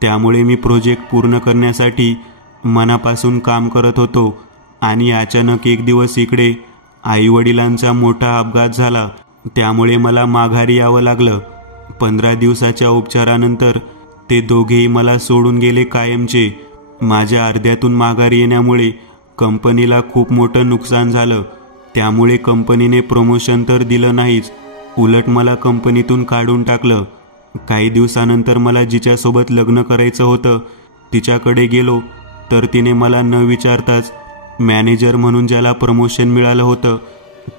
त्यामुळे मी प्रोजेक्ट पूर्ण करण्यासाठी मनापासून काम करत होतो. आणि अचानक एक दिवस इकडे आईवडिलांचा मोठा अपघात झाला. त्यामुळे मला माघारी यावं लागलं. 15 दिवसाच्या उपचारानंतर ते दोघेही मला सोडून गेले कायमचे. माझ्या अर्ध्यातून माघारी येण्यामुळे कंपनीला खूप मोठं नुकसान झालं. त्यामुळे कंपनीने प्रमोशन तर दिलं नाहीच, उलट मला कंपनीतून काढून टाकलं. काही दिवसानंतर मला जिच्यासोबत लग्न करायचं होतं तिच्याकडे गेलो तर तिने मला न विचारताच मॅनेजर म्हणून ज्याला प्रमोशन मिळालं होतं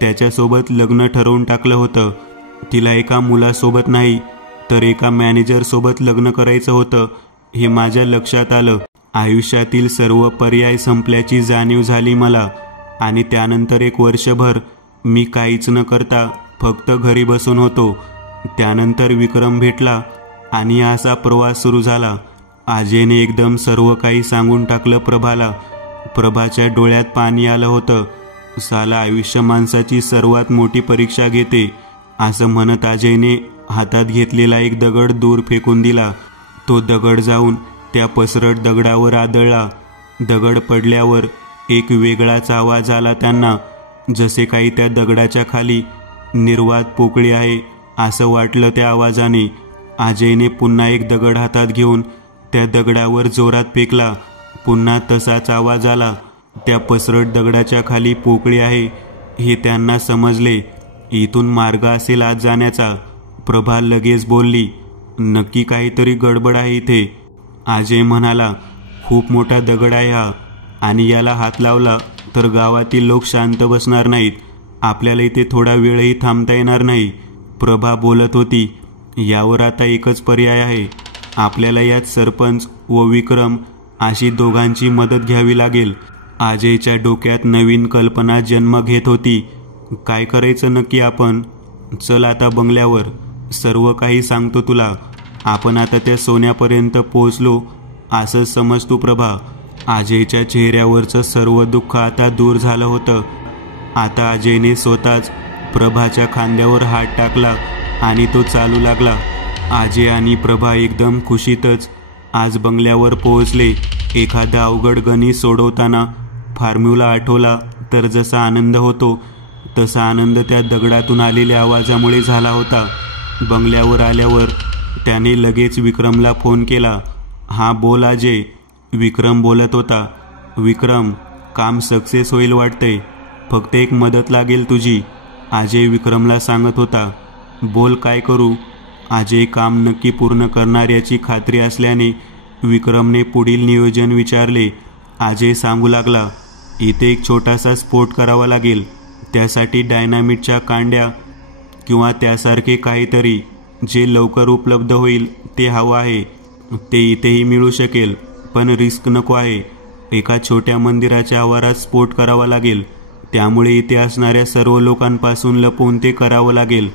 त्याच्यासोबत लग्न ठरवून टाकलं होतं. तिला एका मुलासोबत नाही तर एका मॅनेजरसोबत लग्न करायचं होतं हे माझ्या लक्षात आलं. आयुष्यातील सर्व पर्याय संपल्याची जाणीव झाली मला आणि त्यानंतर 1 वर्षभर मी काहीच न करता फक्त घरी बसून होतो. त्यानंतर विक्रम भेटला आणि असा प्रवास सुरू झाला. अजयने एकदम सर्व काही सांगून टाकलं प्रभाला. प्रभाच्या डोळ्यात पाणी आलं होतं. साला आयुष्य माणसाची सर्वात मोठी परीक्षा घेते असं म्हणत अजयने हातात घेतलेला एक दगड दूर फेकून दिला. तो दगड जाऊन त्या पसरट दगडावर आदळला. दगड पडल्यावर एक वेगळाच आवाज आला त्यांना. जसे काही त्या दगडाच्या खाली निर्वात पोकळी आहे असं वाटलं त्या आवाजाने. अजयने पुन्हा एक दगड हातात घेऊन त्या दगडावर जोरात फेकला. पुन्हा तसाच आवाज आला. त्या पसरट दगडाच्या खाली पोकळी आहे हे त्यांना समजले. इथून मार्ग असेल आत जाण्याचा. प्रभा लगेच बोलली, नक्की काहीतरी गडबड आहे इथे. अजय म्हणाला, खूप मोठा दगड आहे हा आणि याला हात लावला तर गावातील लोक शांत बसणार नाहीत. आपल्याला इथे थोडा वेळही थांबता येणार नाही. प्रभा बोलत होती, यावर आता एकच पर्याय आहे. आपल्याला यात सरपंच व विक्रम अशी दोघांची मदत घ्यावी लागेल. अजयच्या डोक्यात नवीन कल्पना जन्म घेत होती. काय करायचं नक्की आपण? चल आता बंगल्यावर, सर्व काही सांगतो तुला. आपण आता त्या सोन्यापर्यंत पोहोचलो असं समज तू प्रभा. अजयच्या चेहऱ्यावरचं सर्व दुःख आता दूर झालं होतं. आता अजयने स्वतःच प्रभाच्या खांद्यावर हात टाकला आणि तो चालू लागला. अजय आणि प्रभा एकदम खुशीतच आज बंगल्यावर पोहोचले. एखादा अवघड गणित सोडवताना फॉर्म्युला आठवला तर जसा आनंद होतो तसा आनंद त्या दगडातून आलेल्या आवाजामुळे झाला होता. बंगल्यावर आल्यावर त्याने लगेच विक्रमला फोन केला. हां बोल अजय. विक्रम बोलत होता. विक्रम, काम सक्सेस होईल वाटतंय. फक्त एक मदत लागेल तुझी, अजय विक्रमला सांगत होता. बोल काय करू? अजय काम नक्की पूर्ण करणार याची खात्री असल्याने विक्रमने पुढील नियोजन विचारले. अजय सांगू लागला, इथे एक छोटासा स्फोट करावा लागेल. त्यासाठी डायनामिटच्या कांड्या किंवा त्यासारखे काहीतरी जे लवकर उपलब्ध होईल ते हवं आहे. ते इथेही मिळू शकेल पण रिस्क नको आहे. एका छोट्या मंदिराच्या आवारात स्फोट करावा लागेल. त्यामुळे इथे असणाऱ्या सर्व लोकांपासून लपवून ते करावं लागेल.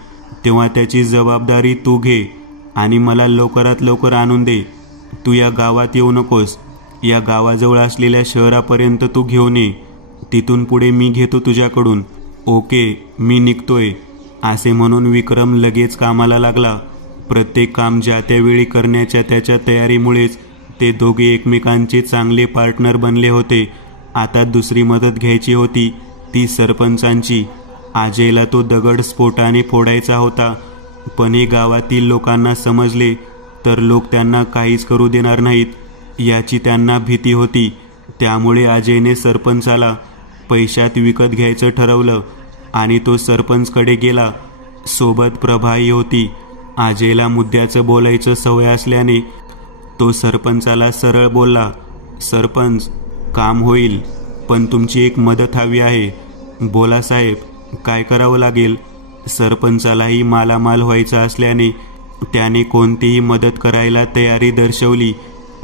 तेव्हा त्याची जबाबदारी तू घे आणि मला लवकरात लवकर आणून दे. तू या गावात येऊ नकोस. या गावाजवळ असलेल्या शहरापर्यंत तू घेऊन ये. तिथून पुढे मी घेतो तुझ्याकडून. ओके, मी निघतोय. असे म्हणून विक्रम लगेच कामाला लागला. प्रत्येक काम ज्या त्यावेळी करण्याच्या त्याच्या तयारीमुळेच ते दोघे एकमेकांचे चांगले पार्टनर बनले होते. आता दुसरी मदत घ्यायची होती ती सरपंचांची. अजयला तो दगड स्फोटाने फोडायचा होता, पण हे गावातील लोकांना समजले तर लोक त्यांना काहीच करू देणार नाहीत याची त्यांना भीती होती. त्यामुळे अजयने सरपंचाला पैशात विकत घ्यायचं ठरवलं आणि तो सरपंचकडे गेला. सोबत प्रभाही होती. अजयला मुद्द्याचं बोलायचं सवय असल्याने तो सरपंचाला सरळ बोलला, सरपंच, काम होईल पण तुमची एक मदत हवी आहे. बोला साहेब, काय करावं लागेल? सरपंचालाही मालामाल व्हायचा असल्याने त्याने कोणतीही मदत करायला तयारी दर्शवली.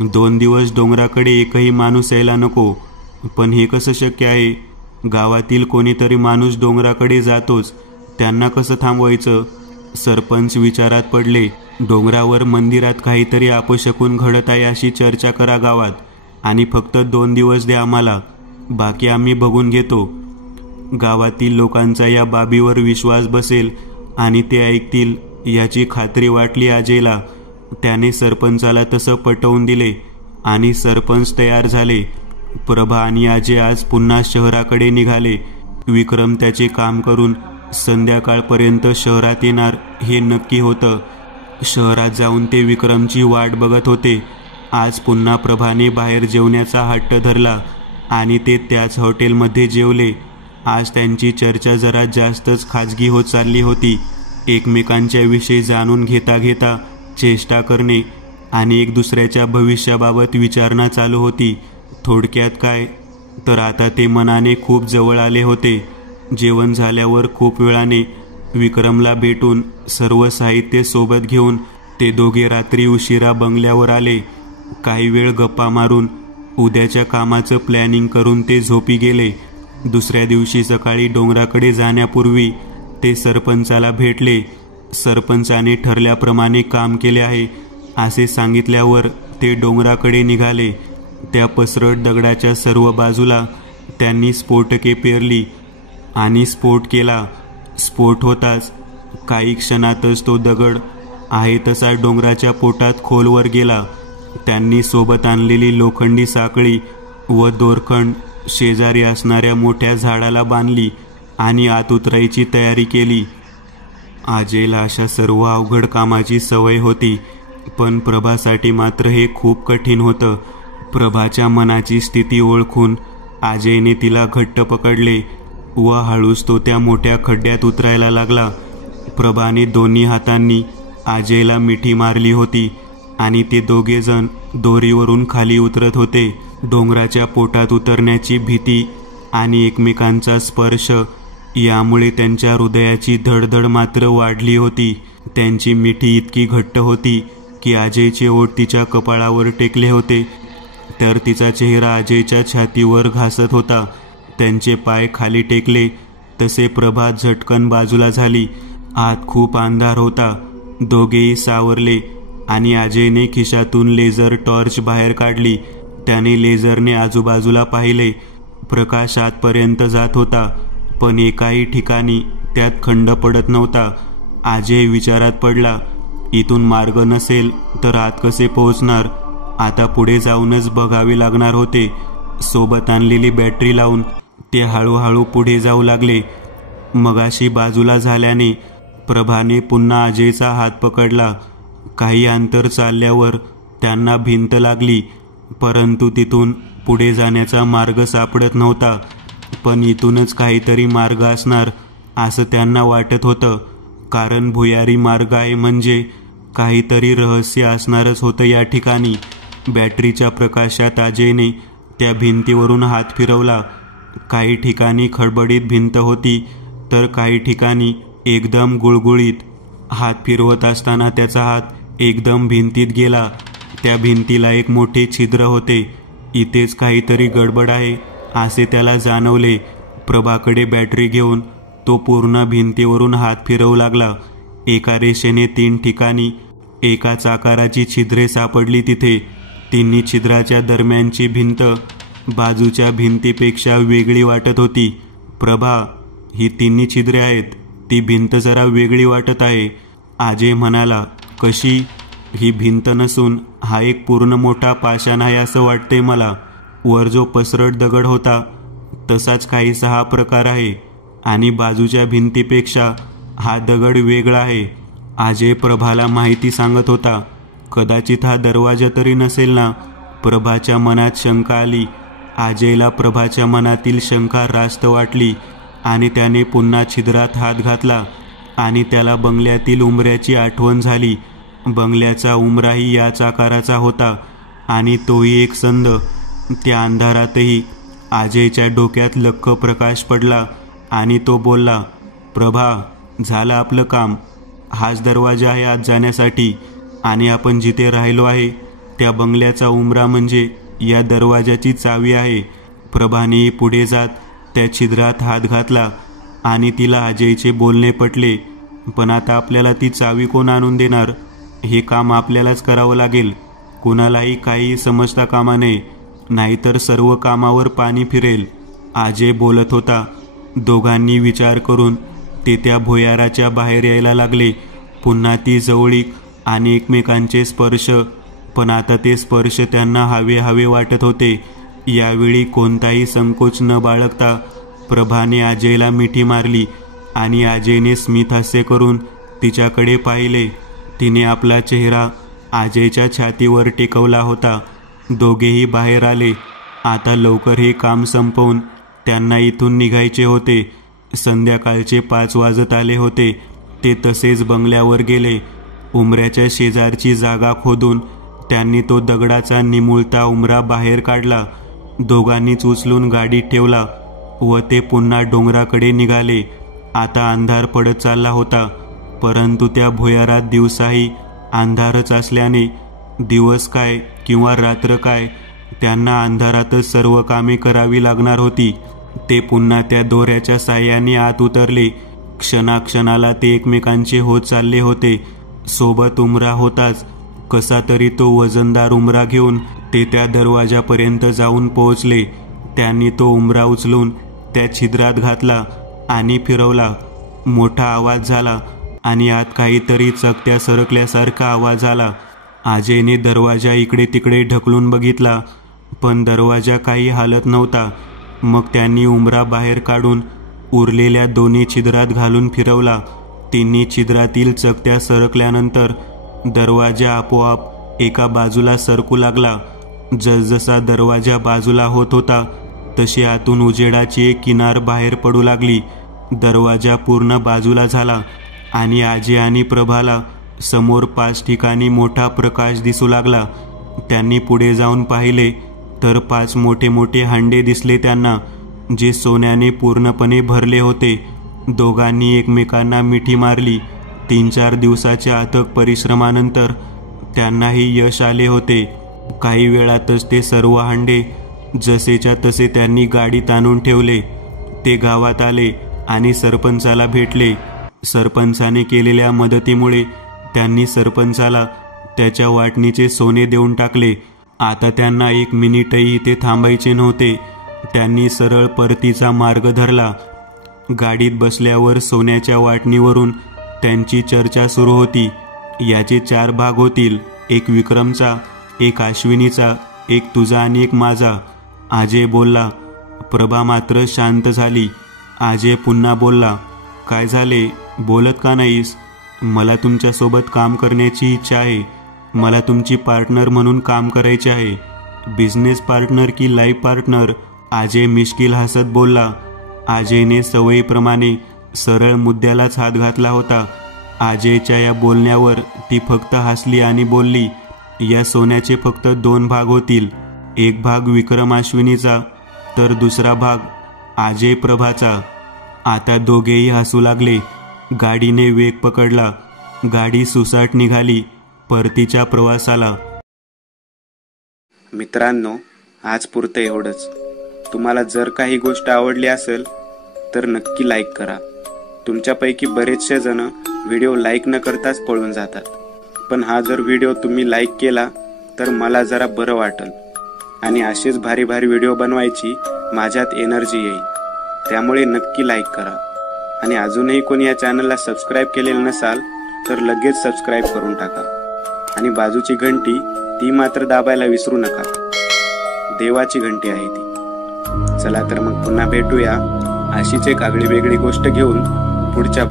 2 दिवस डोंगराकडे एकही माणूस यायला नको. पण हे कसं शक्य आहे? गावातील कोणीतरी माणूस डोंगराकडे जातोच, त्यांना कसं थांबवायचं? सरपंच विचारात पडले. डोंगरावर मंदिरात काहीतरी अपशकुन घडत आहे अशी चर्चा करा गावात आणि फक्त 2 दिवस द्या आम्हाला, बाकी आम्ही बघून घेतो. गावातील लोकांचा या बाबीवर विश्वास बसेल आणि ते ऐकतील याची खात्री वाटली अजयला. त्याने सरपंचाला तसं पटवून दिले आणि सरपंच तयार झाले. प्रभा आणि अजय आज पुन्हा शहराकडे निघाले. विक्रम त्याचे काम करून संध्याकाळपर्यंत शहरात येणार हे नक्की होतं. शहरात जाऊन ते विक्रमची वाट बघत होते. आज पुन्हा प्रभाने बाहेर जेवण्याचा हट्ट धरला आणि ते त्याच हॉटेलमध्ये जेवले. आज त्यांची चर्चा जरा जास्तच खाजगी होत चालली होती. एकमेकांच्या विषयी जाणून घेता घेता चेष्टा करणे आणि एक दुसऱ्याच्या भविष्याबाबत विचारणा चालू होती. थोडक्यात काय तर आता ते मनाने खूप जवळ आले होते. जेवण झाल्यावर खूप वेळाने विक्रमला भेटून सर्व साहित्य सोबत घेऊन ते दोघे रात्री उशिरा बंगल्यावर आले. काही वेळ गप्पा मारून उद्याच्या कामाचं प्लॅनिंग करून ते झोपी गेले. दुसऱ्या दिवशी सकाळी डोंगराकडे जाण्यापूर्वी ते सरपंचाला भेटले. सरपंचाने ठरल्याप्रमाणे काम केले आहे असे सांगितल्यावर ते डोंगराकडे निघाले. त्या पसरट दगडाच्या सर्व बाजूला त्यांनी स्फोटके पेरली आणि स्फोट केला. स्फोट होताच काही क्षणातच तो दगड आहे तसा डोंगराच्या पोटात खोलवर गेला. त्यांनी सोबत आणलेली लोखंडी साखळी व दोरखंड शेजारी असणाऱ्या मोठ्या झाडाला बांधली आणि आत उतरायची तयारी केली. अजयला अशा सर्व अवघड कामाची सवय होती, पण प्रभासाठी मात्र हे खूप कठीण होतं. प्रभाच्या मनाची स्थिती ओळखून अजयने तिला घट्ट पकडले व हळूच तो त्या मोठ्या खड्ड्यात उतरायला लागला. प्रभाने दोन्ही हातांनी अजयला मिठी मारली होती आणि ते दोघे जण दोरीवरून खाली उतरत होते. डोंगराच्या पोटात उतरण्याची भीती आणि एकमेकांचा स्पर्श यामुळे त्यांच्या हृदयाची धडधड मात्र वाढली होती. त्यांची मिठी इतकी घट्ट होती की अजयचे ओठ तिच्या कपाळावर टेकले होते तर तिचा चेहरा अजयच्या छातीवर घासत होता. त्यांचे पाय खाली टेकले तसे प्रभा झटकन बाजूला झाली. आत खूप अंधार होता. दोघेही सावरले आणि अजयने खिशातून लेझर टॉर्च बाहेर काढली. त्याने लेझरने आजूबाजूला पाहिले. प्रकाश आतपर्यंत जात होता, पण एकाही ठिकाणी त्यात खंड पडत नव्हता. अजय विचारात पडला, इथून मार्ग नसेल तर आत कसे पोहोचणार? आता पुढे जाऊनच बघावे लागणार होते. सोबत आणलेली बॅटरी लावून ते हळूहळू पुढे जाऊ लागले. मगाशी बाजूला झाल्याने प्रभाने पुन्हा अजयचा हात पकडला. काही अंतर चालल्यावर त्यांना भिंत लागली, परंतु तिथून पुढे जाण्याचा मार्ग सापडत नव्हता. पण इथूनच काहीतरी मार्ग असणार असं त्यांना वाटत होतं, कारण भुयारी मार्ग आहे म्हणजे काहीतरी रहस्य असणारच होतं या ठिकाणी. बॅटरीच्या प्रकाशात अजयने त्या भिंतीवरून हात फिरवला. काही ठिकाणी खडबडीत भिंत होती तर काही ठिकाणी एकदम गुळगुळीत. हात फिरवत असताना त्याचा हात एकदम भिंतीत गेला. त्या भिंतीला एक मोठे छिद्र होते. इथेच काहीतरी गडबड आहे असे त्याला जाणवले. प्रभाकडे बॅटरी घेऊन तो पूर्ण भिंतीवरून हात फिरवू लागला. एका रेषेने 3 ठिकाणी एकाच आकाराची छिद्रे सापडली. तिथे तिन्ही छिद्राच्या दरम्यानची भिंत बाजूच्या भिंतीपेक्षा वेगळी वाटत होती. प्रभा, ही तिन्ही छिद्रे आहेत, ती भिंत जरा वेगळी वाटत आहे. अजय म्हणाला, कशी? ही भिंत नसून हा एक पूर्ण मोठा पाषाण आहे असं वाटतंय मला. वर जो पसरट दगड होता तसाच काहीसा हा प्रकार आहे आणि बाजूच्या भिंतीपेक्षा हा दगड वेगळा आहे. अजय प्रभाला माहिती सांगत होता. कदाचित हा दरवाजा तरी नसेल ना? प्रभाच्या मनात शंका आली. अजयला प्रभाच्या मनातील शंका रास्त वाटली आणि त्याने पुन्हा छिद्रात हात घातला आणि त्याला बंगल्यातील उंबऱ्याची आठवण झाली. बंगल्याचा उंबराही याच आकाराचा होता आणि तोही एक संद. त्या अंधारातही अजयच्या डोक्यात लख्ख प्रकाश पडला आणि तो बोलला, प्रभा, झालं आपलं काम. हाच दरवाजा आहे आत जाण्यासाठी आणि आपण जिथे राहिलो आहे त्या बंगल्याचा उंबरा म्हणजे या दरवाजाची चावी आहे. प्रभाने पुढे जात त्या छिद्रात हात घातला आणि तिला अजयचे बोलणे पटले. पण आता आपल्याला ती चावी कोण आणून देणार? हे काम आपल्यालाच करावं लागेल. कुणालाही काही समजता कामा नये, नाहीतर सर्व कामावर पाणी फिरेल. अजय बोलत होता. दोघांनी विचार करून ते त्या भुयाराच्या बाहेर यायला लागले. पुन्हा ती जवळीक आणि एकमेकांचे स्पर्श, पण आता ते स्पर्श त्यांना हवे हवे वाटत होते. यावेळी कोणताही संकोच न बाळगता प्रभाने अजयला मिठी मारली आणि अजयने स्मित हास्य करून तिच्याकडे पाहिले. तिने आपला चेहरा अजयच्या छातीवर टेकवला होता. दोघेही बाहेर आले. आता लवकर हे काम संपवून त्यांना इथून निघायचे होते. संध्याकाळचे 5 वाजत आले होते. ते तसेच बंगल्यावर गेले. उंबऱ्याच्या शेजारची जागा खोदून त्यांनी तो दगडाचा निमुळता उंबरा बाहेर काढला. दोघांनीच उचलून गाडीत ठेवला व ते पुन्हा डोंगराकडे निघाले. आता अंधार पडत चालला होता, परंतु त्या भुयारात दिवसाही अंधारच असल्याने दिवस काय किंवा रात्र काय, त्यांना अंधारातच सर्व कामे करावी लागणार होती. ते पुन्हा त्या दोऱ्याच्या साह्याने आत उतरले. क्षणाक्षणाला ते एकमेकांचे होत चालले होते. सोबत उंबरा होताच. कसा तरी तो वजनदार उंबरा घेऊन ते त्या दरवाजापर्यंत जाऊन पोहोचले. त्यांनी तो उंबरा उचलून त्या छिद्रात घातला आणि फिरवला. मोठा आवाज झाला आणि आत काहीतरी चकत्या सरकल्यासारखा आवाज आला. अजयने दरवाजा इकडे तिकडे ढकलून बघितला, पण दरवाजा काही हालत नव्हता. मग त्यांनी उंबरा बाहेर काढून उरलेल्या दोन्ही छिद्रात घालून फिरवला. तिन्ही छिद्रातील चकत्या सरकल्यानंतर दरवाजा आपोआप एका बाजूला सरकू लागला. जसजसा दरवाजा बाजूला होत होता तशी आतून उजेडाची एक किनार बाहेर पडू लागली. दरवाजा पूर्ण बाजूला झाला आणि अजय आणि प्रभाला समोर 5 ठिकाणी मोठा प्रकाश दिसू लागला. त्यांनी पुढे जाऊन पाहिले तर 5 मोठे मोठे हांडे दिसले त्यांना, जे सोन्याने पूर्णपणे भरले होते. दोघांनी एकमेकांना मिठी मारली. 3-4 दिवसाच्या अथक परिश्रमानंतर त्यांनाही यश आले होते. काही वेळातच ते सर्व हांडे जसेच्या तसे त्यांनी गाडीत आणून ठेवले. ते गावात आले आणि सरपंचाला भेटले. सरपंचाने केलेल्या मदतीमुळे त्यांनी सरपंचाला त्याच्या वाटणीचे सोने देऊन टाकले. आता त्यांना 1 मिनिटही इथे थांबायचे नव्हते. त्यांनी सरळ परतीचा मार्ग धरला. गाडीत बसल्यावर सोन्याच्या वाटणीवरून त्यांची चर्चा सुरू होती. याचे 4 भाग होतील, एक विक्रमचा, एक अश्विनीचा, एक तुझा आणि एक माझा. अजय बोलला. प्रभा मात्र शांत झाली. अजय पुन्हा बोलला. काय झाले, बोलत का नाहीस? मला तुमच्यासोबत काम करण्याची इच्छा आहे. मला तुमची पार्टनर म्हणून काम करायचे आहे. बिझनेस पार्टनर की लाईफ पार्टनर? अजय मिश्किल हसत बोलला. अजयने सवयीप्रमाणे सरळ मुद्द्यालाच हात घातला होता. अजयच्या या बोलण्यावर ती फक्त हसली आणि बोलली, या सोन्याचे फक्त 2 भाग होतील. एक भाग विक्रम अश्विनीचा तर दुसरा भाग अजय प्रभाचा. आता दोघेही हसू लागले. गाडीने वेग पकडला. गाडी सुसाट निघाली परतीच्या प्रवासाला. मित्रांनो, आज पुरतं एवढंच. तुम्हाला जर काही गोष्ट आवडली असेल तर नक्की लाईक करा. तुमच्यापैकी बरेचसे जण व्हिडिओ लाईक न करताच पळून जातात, पण हा जर व्हिडिओ तुम्ही लाईक केला तर मला जरा बरं वाटेल आणि असेच भारी भारी व्हिडिओ बनवायची माझ्यात एनर्जी येईल. त्यामुळे नक्की लाईक करा. आणि अजूनही कोणी या चॅनलला सबस्क्राईब केलेलं नसाल तर लगेच सबस्क्राईब करून टाका. आणि बाजूची घंटी ती मात्र दाबायला विसरू नका. देवाची घंटी आहे ती. चला तर मग पुन्हा भेटूया अशीच एक आगळी वेगळी गोष्ट घेऊन पुढच्या